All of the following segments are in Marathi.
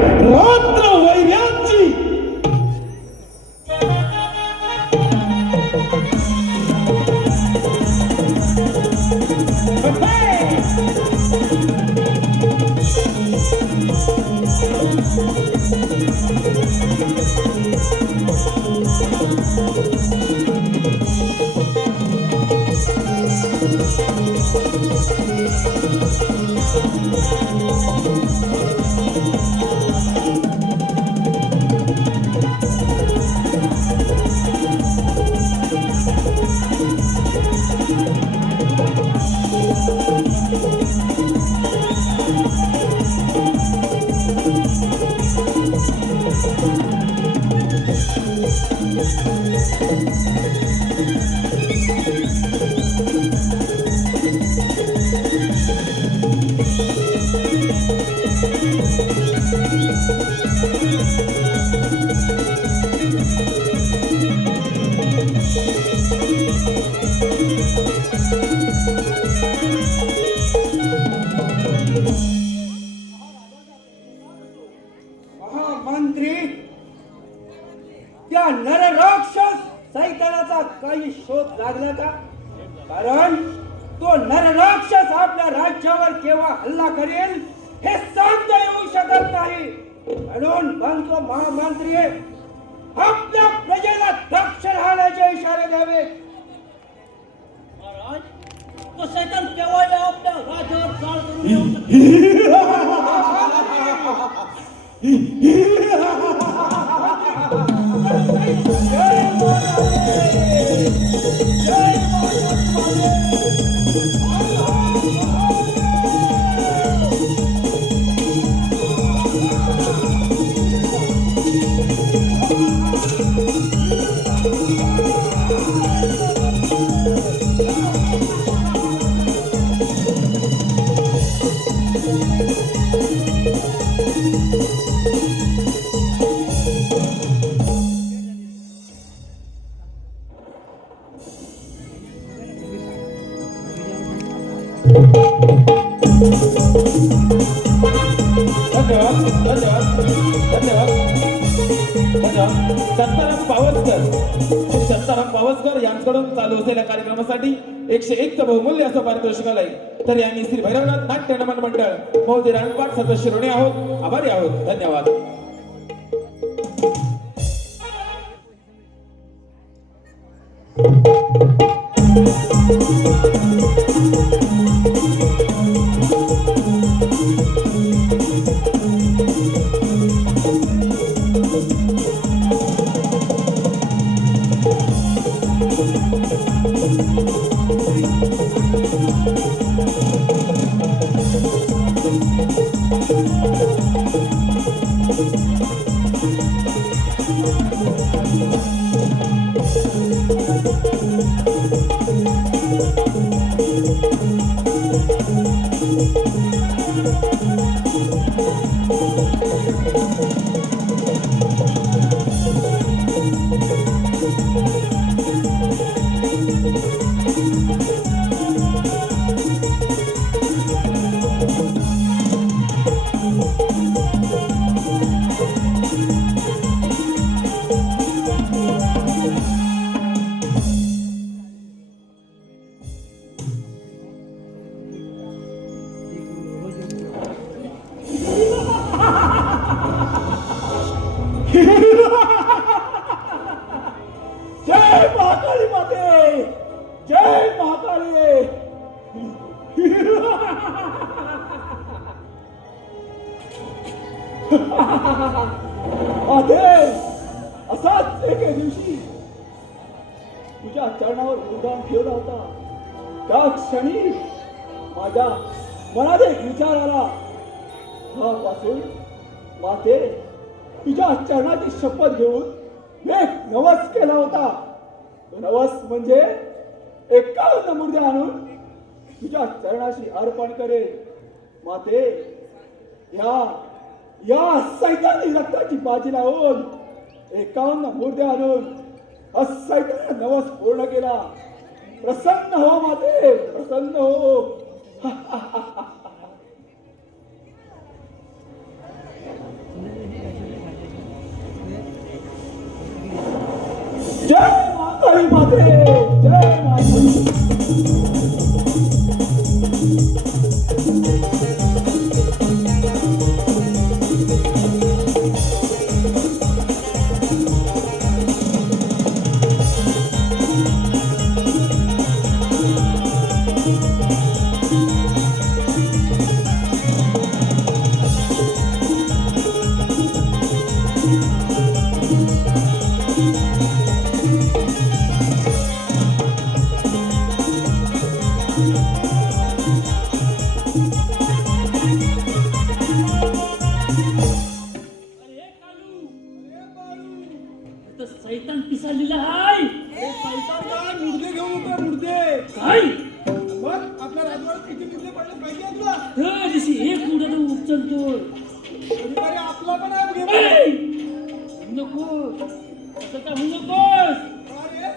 रात्र वैर्याची महामंत्री त्या नरराक्षस सैतानाचा काही शोध लागला का? कारण तो नरराक्षस आपल्या राज्यावर केव्हा हल्ला करेल हे सांगता येऊ शकत नाही. म्हणून म्हणतो महामंत्री आपल्या प्रजेला दक्ष राहण्याचे इशारे द्यावे. महाराज, तो सैतान केव्हा आपल्या राज्यावर चाल करून येऊ शकतो? दत्ताराम पावसकर यांच्याकडून चालू असलेल्या कार्यक्रमासाठी 101 चं बहुमूल्य असं पारितोषिक आलंय. तर आम्ही श्री भैरवनाथ नाट्य नमन मंडळ महोदय राणपाट सदस्य ऋणी आहोत, आभारी आहोत. धन्यवाद. जय महाकाली माते, जय महाकाली. माते, असाच एके दिवशी तुझ्या चरणावर उदान ठेवला होता. त्या क्षणी माझ्या मनात एक विचार आला. वाचून माते तुझ्या चरणाची शपथ घेऊन एक नवस केला होता. नवस म्हणजे 51 मूर्त्या आणून तुझ्या चरणाशी अर्पण करेल. माते या सैतानी रक्ताची बाजी लावून 51 मूर्त्या आणून सैतान नवस पूर्ण केला. प्रसन्न हो माते, प्रसन्न हो. जय माता माते जय माता अरे कालू तर सैतान पिसालेला हाय मुर्दे घेऊन येतो मुर्दे काय मग आपल्या राजवाड्यात किती मुर्दे पडले माहिती आहे तुला त्या दिवशी एक मुडा उचलतो अधिकारी आपला पण आहे घे ऐ! नको असं का म्हणू नकोस अरे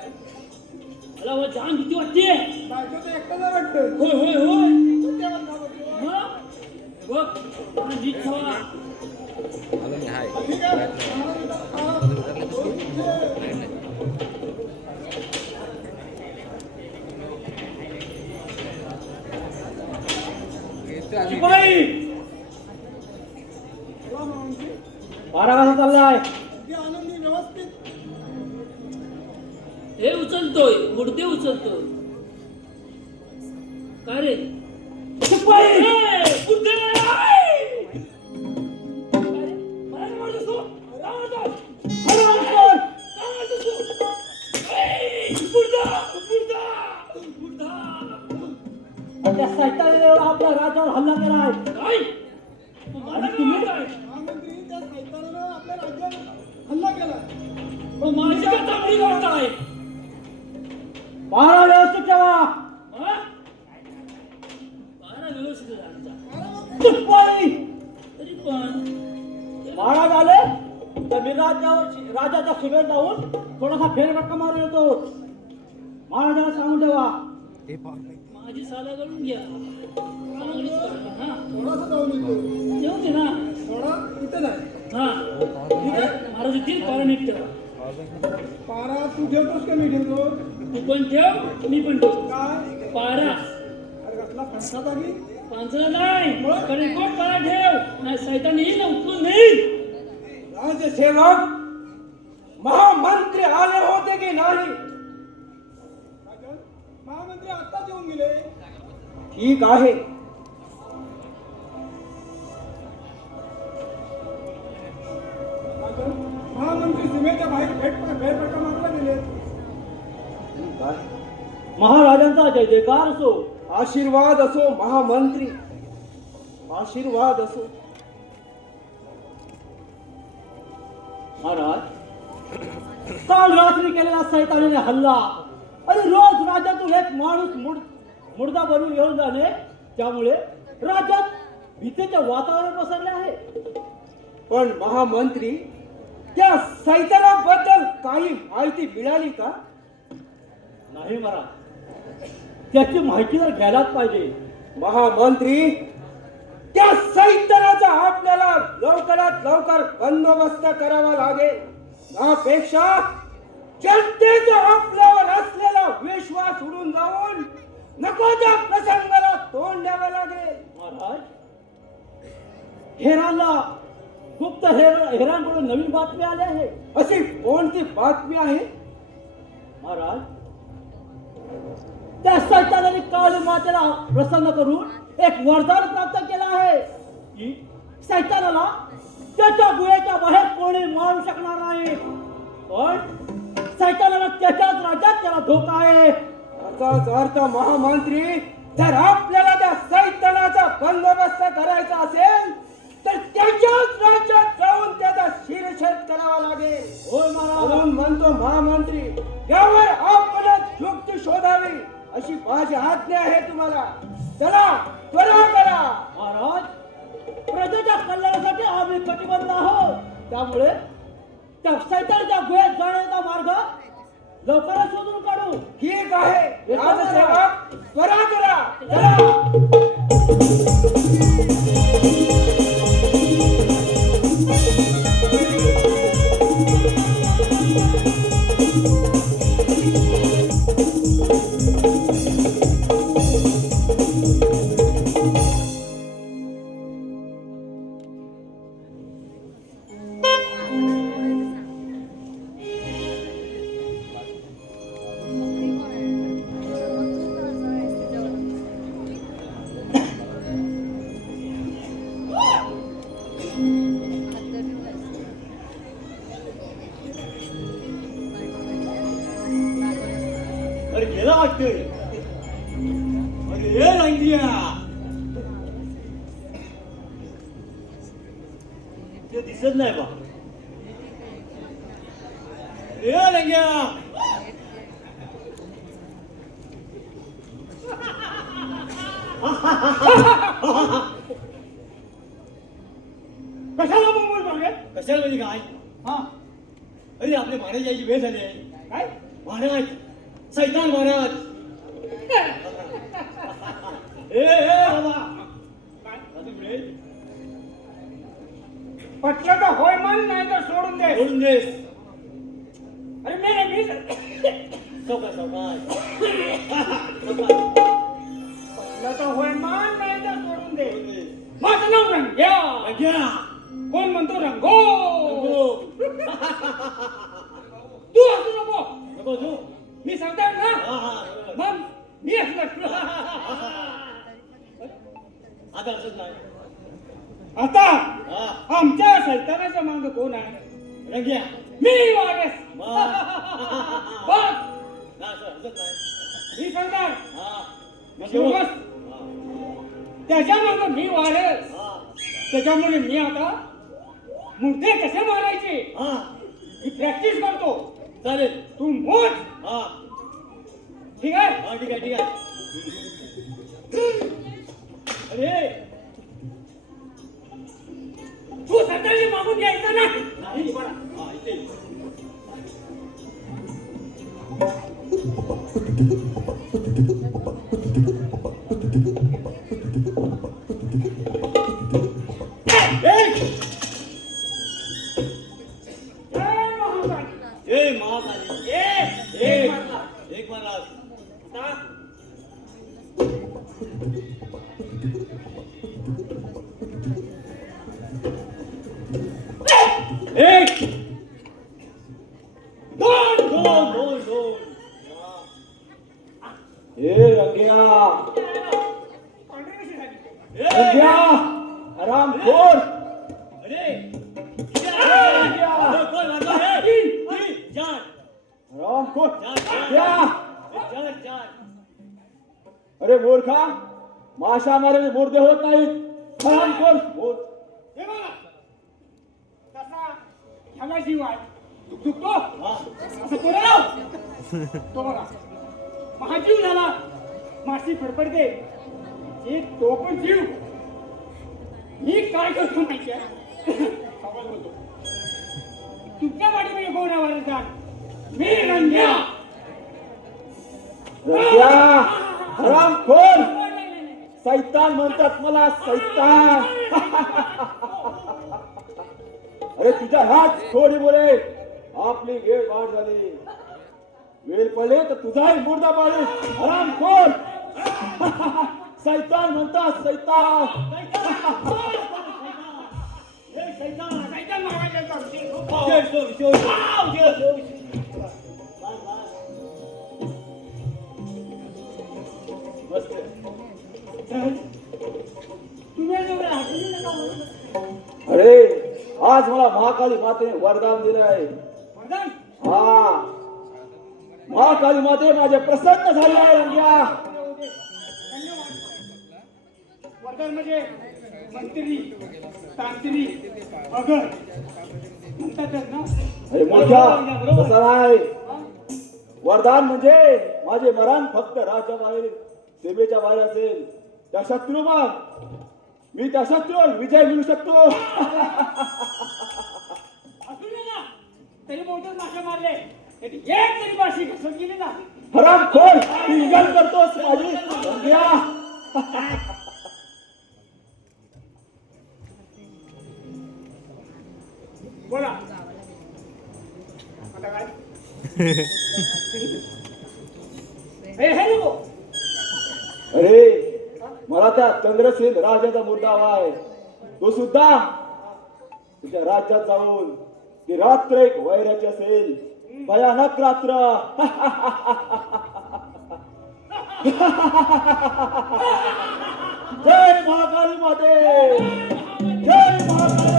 मला व जान भीती वाटते बायको तर एकटाच आहे वाटतं होय होय होय कुठे म्हणता बघ? मग बघ मला नीट ठेवा ठीक आहे शिपाई बारा वाजता चाललाय अगदी आनंदी व्यवस्थित हे उचलतोय मुडदे उचलतोय काय रे शिपाई मुडदे त्या सैतानावर आपल्या राज्यावर हल्ला केलाय तुम्ही महामंत्री त्या सैतानानं आपल्या राज्यात हल्ला केला माझी का चांगली करताय बारा व्यवस्थित ठेवा बारा व्यवस्थित राहायचा शिपाई तरी पण महाराज आले तर मी राजाच्या सीमेत जाऊन थोडासा फेरफटका मारून येतो महाराजांना सांगून ठेवा माझी साला करून घ्या चांगलीच करता हा थोडासा जाऊन येतो येऊ दे ना थोडा इथं नाही हा महाराज येतील कारण एक ठेवा पारा तू ठेवतोस का मी ठेवतो तू पण ठेव मी पण ठेव काय पारा अरे कसला फणसा जागी पांचरा नाही कडेकोट पारा ठेव नाही सैतान येईल ना उचलून नेईल राजसेवक महामंत्री आले होते की नाही महामंत्री आत्ताच येऊन गेले ठीक आहे महामंत्री सीमेच्या बाहेर फेरफटका मारला गेले महाराजांचा जय जयकार असो आशीर्वाद असो महामंत्री आशीर्वाद असो महाराज काल रात्री केलेला सैतानाने हल्ला आणि रोज राज्यातून एक माणूस मुर्दा बनून येऊन जाणे त्यामुळे राज्यात भीतीचे वातावरण पसरले आहे पण महामंत्री त्या सैतानाबद्दल काही माहिती मिळाली का नाही महाराज त्याची माहिती तर घ्यायलाच पाहिजे महामंत्री त्या सैतानाचा आपल्याला लवकरात लवकर बंदोबस्त करावा लागेल त्यापेक्षा जनतेचा आपल्यावर असलेला विश्वास उडून जाऊन नको त्या प्रसंगाला तोंड द्यावं लागेल महाराज हेरांना गुप्त हेरांकडून नवीन बातमी आली आहे अशी कोणती बातमी आहे महाराज त्या सैतानाने काळी मातेला प्रसन्न करून एक वरदान प्राप्त केलं आहे की सैतानाला त्याच्या गुहेच्या बाहेर कोणी मारू शकणार नाही पण सैतानाला त्याच्याच राज्यात त्याला धोका आहे याचाच अर्थ महामंत्री जर आपल्याला त्या सैतानाचा बंदोबस्त करायचा असेल तर त्याच्याच राज्यात जाऊन त्याचा शिरछेद करावा लागेल होय महाराज म्हणून म्हणतो महामंत्री यावर आपणच युक्ती शोधावी अशी माझी आज्ञा आहे तुम्हाला चला त्वरा करा महाराज प्रजेच्या कल्याणासाठी आम्ही कटिबद्ध आहोत त्यामुळे त्या सैतानाच्या गुहेत जाण्याचा मार्ग लवकरच शोधून काढू ठीक आहे राजसेवक त्वरा करा चला गेला वाटतंय. अरे ए रंगिया, ते दिसत नाही बा. ए रंगिया, कशाला बोंबल मागे? कशाला म्हणजे काय? हा अरे आपले महाराज यायची वेळ झाली आहे. काय? महाराज, सैतान महाराज. ए बाबा, अजून वेळ? पटलं तर होय मान, नाही तर सोडून दे. सोडून देस. अरे मी सावकाश सावकाश. पटलं तर होय मान, नाही तर सोडून दे. सोडून देस. माझं नाव रंग्या. रंग्या. कोण म्हणतो रंगो? नको. तू असू नको. नको तू. मी सांगताय ना. हा हा बरोबर. मग मी असणार. आता असंच नाही. आता हा आमच्या सैतानाच्या मागे कोण आहे? रंग्या. मी वारस. वा. बघ हा, असं हसत नाही. मी सांगणार. हा. शिवबस. हा. त्याच्या मागे मी वारस. हा. त्याच्यामुळे मी आता मुर्दे कसे मारायचे हा. ही प्रॅक्टिस करतो. चालेल. तू मोज. हा. ठीक आहे? हा, ठीक आहे, ठीक आहे. अरे तू सध्याने मागून घ्यायचं ना. नाही. हा, इथे. जय महाकाली. जय महाकाली. एक महाराज. एक दोन दोन दोन दोन. ए रंग्या. रंग्या. आरामखोर. अरे कोण मारला है? तीन चार आरामखोर. चार चार चार. अरे मूर्खा, माशा मारणे मुर्दे होत नाहीत. आरामखोर. मोर. हे बघा. कसा ह्याला जीव आहे. दुखतो. हा. असं कोण तो बघा. महाजीव झाला. माशी फडफडते. जे तो पण जीव. मी काय करतो माहिती आहे? आवाज बोलतो. तुमच्या वाडीमध्ये कोण आहे वारसदार? मी रंग्या. रंग्या. हरामखोर. सैतान म्हणतात मला. सैतान. अरे तुझ्या ह्याच खोडीमुळे आपली वेळ वाढ झाली. वेळ पडले तर तुझाही मुर्दा पाडू. हरामखोर. सैतान म्हणतात. सैतान. अरे आज मला महाकाली मातेने वरदान दिलं आहे. हा, महाकाली माते माझे प्रसन्न झाले आहे. रंग्या. वरदान म्हणजे मंत्री, तांत्री, अगर म्हणतातच ना. अरे मोठ्या तसं नाही. वरदान म्हणजे माझे मरण फक्त राज्याबाहेर सीमेच्या बाहेर असेल. त्या शत्रूवर मी त्या शत्रूवर विजय मिळू शकतो. तरी मोठ्याच माशा मारले. एक तरी माशी घसत गेली ना. हरामखोर. टिंगल करतोस माझी. रंग्या. बोला आता काय? हे नको. अरे मला त्या चंद्रसेन राजाचा मुद्दा हवाय. तो सुद्धा तुझ्या राज्यात जाऊन ती रात्र एक वैराची असेल. भयानक रात्र. जय महाकाली माते. जय महाकाली.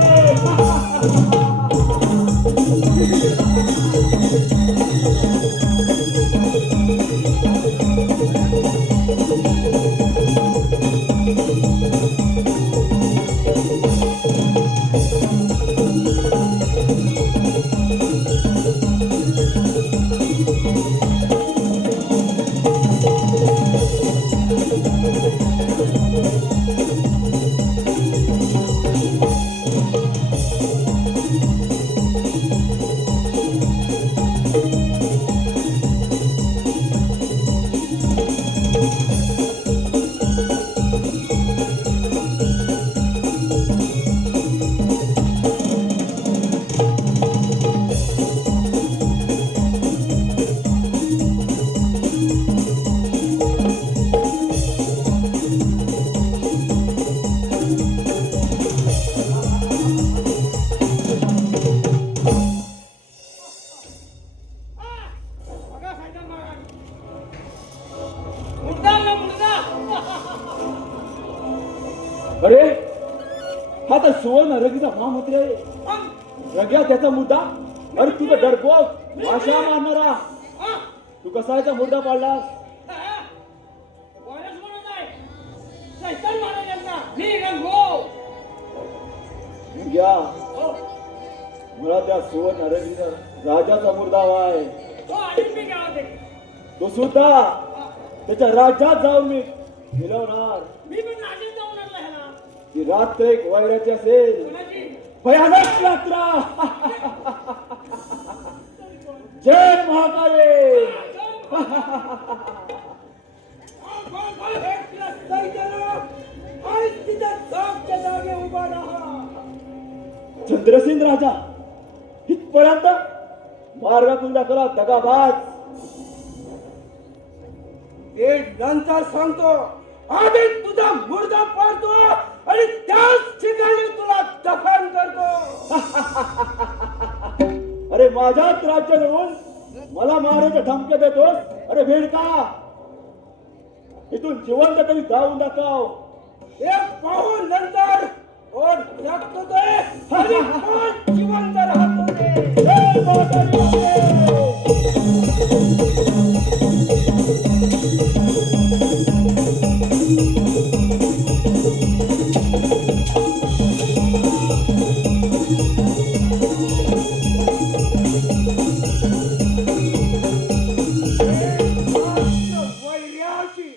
मग रग्या त्याचा मुद्दा. अरे तुझं डरपोक आशा मारणारा हा? तू कसायचा मुद्दा पाडलास? हा? कोणाच म्हणत आहे? सैतान महाराजांना मी रंगो. घ्या हो, मला त्या सुवर्ण अरबीचा राजाचा मुर्दा आहे. तो आणि मी गावात आहे. तो सुद्धा त्याच्या राज्यात जाऊन मी मिळवणार. मी पण राजात जाऊन आणला ह्याला. ती रात्र एक वैराची असेल, कोणाची? भयानक यात्रा. जय महाकाली. चंद्रसेन राजा इथपर्यंत मार्गातून दाखवला दगाबाज. ते नंतर सांगतो. आधी तुझा मुर्दा पाडतो आणि त्याच ठिकाणी तुला दफन करतो. अरे माझ्याच राज्य घेऊन मला मारायच्या धमक्या देतोस? अरे भेड का इथून जिवंत तरी जाऊन दाखव. हे पाहून नंतर कोण जगतोय आणि कोण जिवंत राहतोय. जय महाकाली. वैर्याशी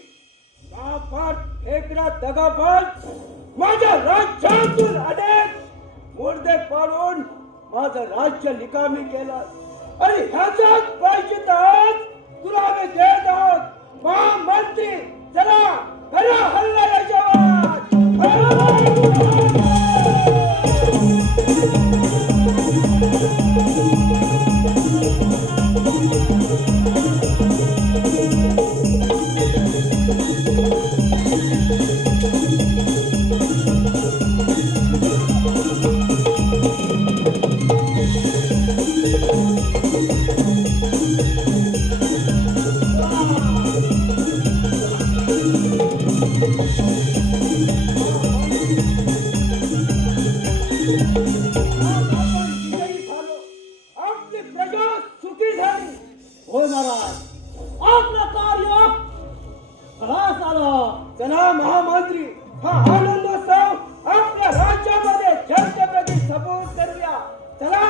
फेकड्या दगाबाज माझ्या राज्यातून अनेक मुर्दे पाडून माझं राज्य निकामी केलं आणि ह्याचाच पाहिजे तुला आम्ही देत आहोत. महामंत्री चला करा हल्ला याच्यावर. आपण विजयी झालो. आपली प्रजा सुखी झाली. होय महाराज, आपलं कार्य खलास आलं. चला महामंत्री हा आनंदोत्सव आपल्या राज्यामध्ये जनतेप्रती सबूत करूया. चला.